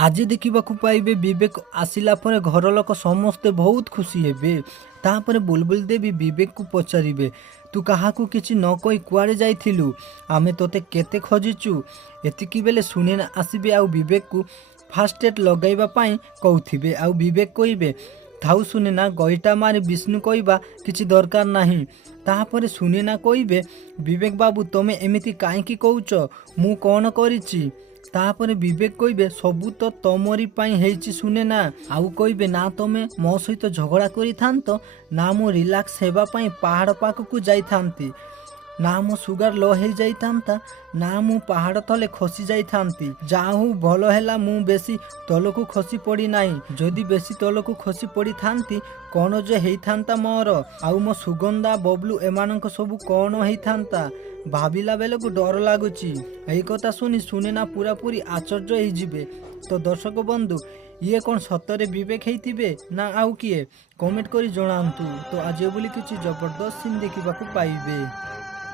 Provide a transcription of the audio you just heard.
आज देखा पाइबे विवेक आसिला पर घर लोक समस्ते बहुत खुशी हेबे। तापर बुलबुल देवी विवेक को पचारे तू क्या किसी न कही कुआड़े जाइथिलु, आमे तोते केते खोजिचु। एतिकी बेले सुने आसबे आउ विवेक को फास्ट एड लगाइबा पाई कहूथिबे। आउ विवेक कहिबे थाउ सुनेना गईटा मारी विष्णु कहवा किसी दरकार नहीं। तापर सुनेना कहिबे विवेक बाबू तमे एमिति काईकी कहूच, मु कौन करिछि। तापर विवेक कहिबे सबू तो तमरी पाई हेइछि सुनेना। आउ कहिबे ना तमे मो सहित झगड़ा करि थांत, ना मो रिलैक्स हेबा पाई पहाड़ पाखकु जाई थांती, ना मो सुगार लो हो जाइता, ना मु पहाड़ तले खसी जाइथांती। जाहू भल हैला मु बेसी तलकू खसी पड़ी नाही। जदि बेसी तलकू खसी पड़ी थांती कौन जे हेइथांता मोर, आउ मो सुगंधा बबलू एमानक सबू कौन हेइथांता। भाविला बेलकू डर लागुची। एई कथा सुनी सुनेना पूरा पूरी आश्चर्य हो जिबे। तो दर्शक बंधु ये कौन सतरे विवेक हेइथिबे ना आउ किए, कमेंट करी जणांतु। तो आज बोली किछि जबरदस्त सीन देखिबाकू पाइबे।